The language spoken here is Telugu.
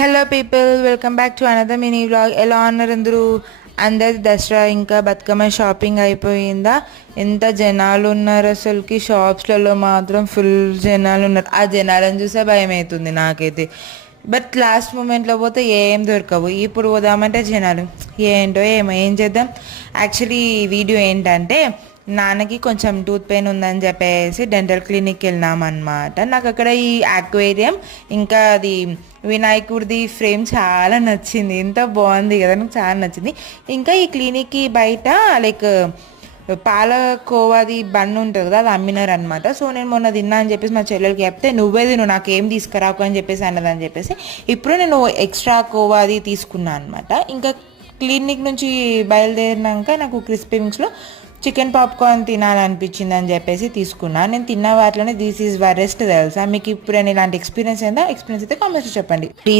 Hello people, welcome back to another mini vlog. ఎలా ఉన్నారు అందరూ? అందరి దసరా ఇంకా బతుకమ్మ షాపింగ్ అయిపోయిందా? ఎంత జనాలు ఉన్నారు అసలుకి. షాప్స్లలో మాత్రం ఫుల్ జనాలు ఉన్నారు. ఆ జనాలను చూసే భయం అవుతుంది నాకైతే. బట్ లాస్ట్ మూమెంట్లో పోతే ఏం దొరకవు. ఇప్పుడు పోదామంటే జనాలు ఏంటో ఏమో, ఏం చేద్దాం. యాక్చువల్లీ ఈ వీడియో ఏంటంటే, నాన్నకి కొంచెం టూత్ పెయిన్ ఉందని చెప్పేసి డెంటల్ క్లినిక్కి వెళ్ళినాం అనమాట. నాకు అక్కడ ఈ అక్వేరియం ఇంకా అది వినాయకుడిది ఫ్రేమ్ చాలా నచ్చింది. ఎంత బాగుంది కదా, నాకు చాలా నచ్చింది. ఇంకా ఈ క్లినిక్కి బయట లైక్ పాలకోవాది బన్ ఉంటుంది కదా, అది అమ్మినారు అనమాట. సో నేను మొన్న తిన్నా అని చెప్పేసి మా చెల్లెలకి చెప్తే, నువ్వు నాకేం తీసుకురాకు అని చెప్పేసి అన్నదని చెప్పేసి ఇప్పుడు నేను ఎక్స్ట్రా కోవాది తీసుకున్నాను అనమాట. ఇంకా క్లినిక్ నుంచి బయలుదేరినాక నాకు క్రిస్పీ వింగ్స్లో చికెన్ పాప్కార్న్ తినాలనిపించింది అని చెప్పేసి తీసుకున్నా. నేను తిన్న వాటిలోనే దిస్ ఈజ్ వరెస్ట్ తెలుసా. మీకు ఇప్పుడు ఇలాంటి ఎక్స్పీరియన్స్ అయితే కామెంట్స్ చెప్పండి ప్లీజ్.